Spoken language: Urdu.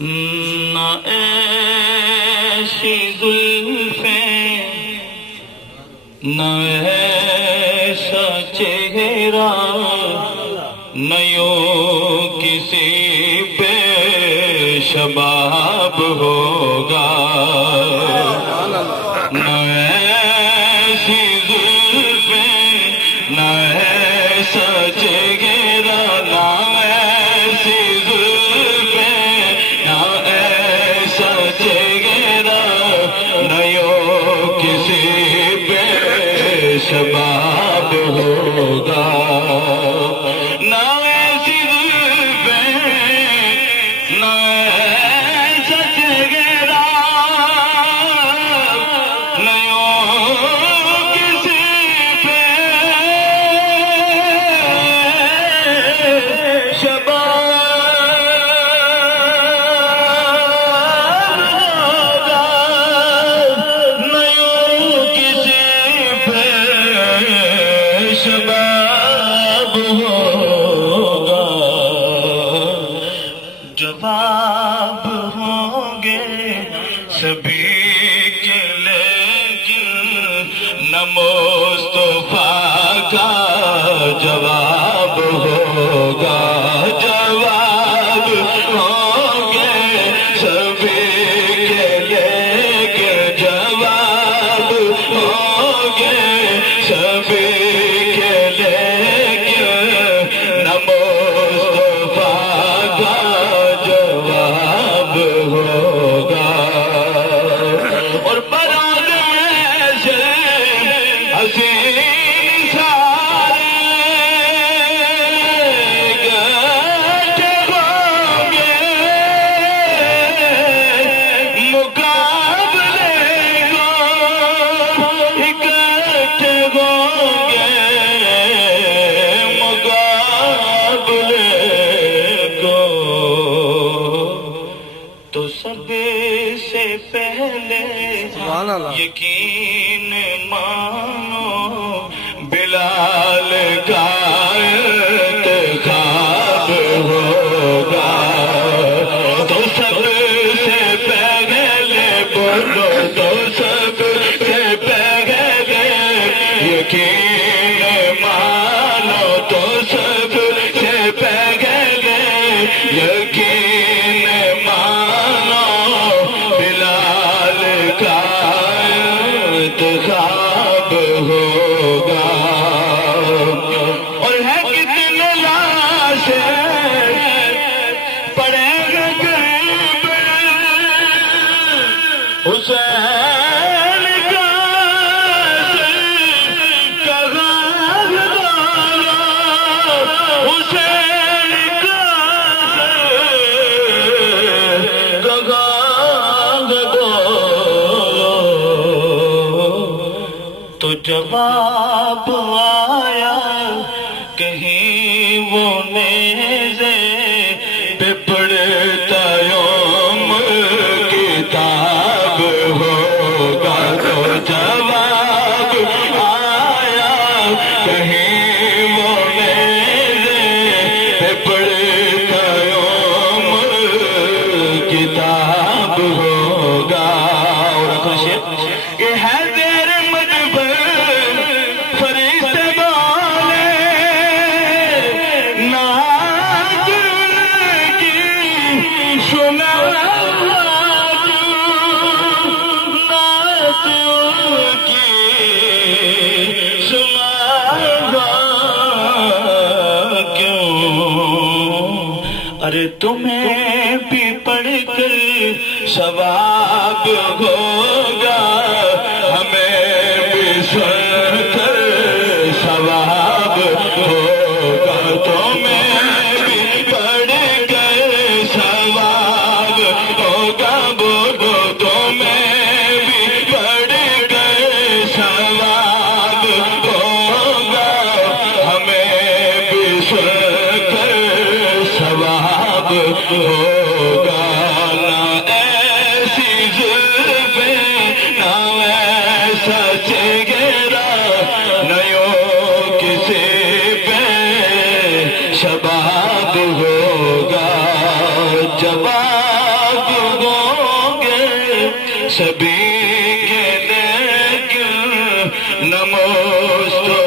نہ ایسی زلفیں نہ ایسا چہرہ نہ یوں کسی پہ شباب ہوگا نہ ایسی زلفیں نہ ایسا چہرہ نہ ایسی زلفیں نہ ایسا چہرہ نہ یوں کسی پہ شباب ہوگا نہ ایسی زلفیں نہ ایسا چہرہ نہ یوں کسی پہ شباب ہوگا نہ یوں کسی پہ شباب ہوگا جواب ہوں گے سبھی کے لیکن نہ مصطفیٰ کا جواب ہوگا جواب ہوں گے سبھی کے لیکن جواب ہوں گے سبھی کے لیکن نہ مصطفیٰ کا جواب ہوگا اور برات میں سے حسین سارے گٹھے ہوں گے مقابلے کو اکٹھے ہوں گے مقابلے کو تو سب سے پہلے یقین مانو بلال کا انتخاب ہوگا تو سب سے پہلے بولو تو سب سے پہلے یقین مانو تو سب سے پہلے یقین مانو بلال کا انتخاب ہوگا اور ہے کتنے لاشیں پڑے گا قریب حسین کا کہاں گزارا حسین کا کہاں گزارا تو جواب آیا کہیں وہ نیزے پہ پڑھتا یوم کتاب ہوگا تو جواب آیا کہیں وہ نیزے پہ پڑھتا یوم کتاب ہوگا اور یہ ہے تیرے مجبر فرشتے والے ناز کی سنا ناز کی سنا کیوں ارے تمہیں بھی پڑھ کر ثواب ہوگا ہمیں بھی سن کر ثواب ہوگا تمہیں بھی پڑھ کر ثواب ہوگا بولو تمہیں بھی پڑھ کر ثواب ہوگا ہمیں بھی سن کر ثواب ہوگا نہ ایسی زلفیں نہ ایسا چہرہ نہ یوں کسی پہ شباب ہوگا جواب سبھی کے لیکن نموز تو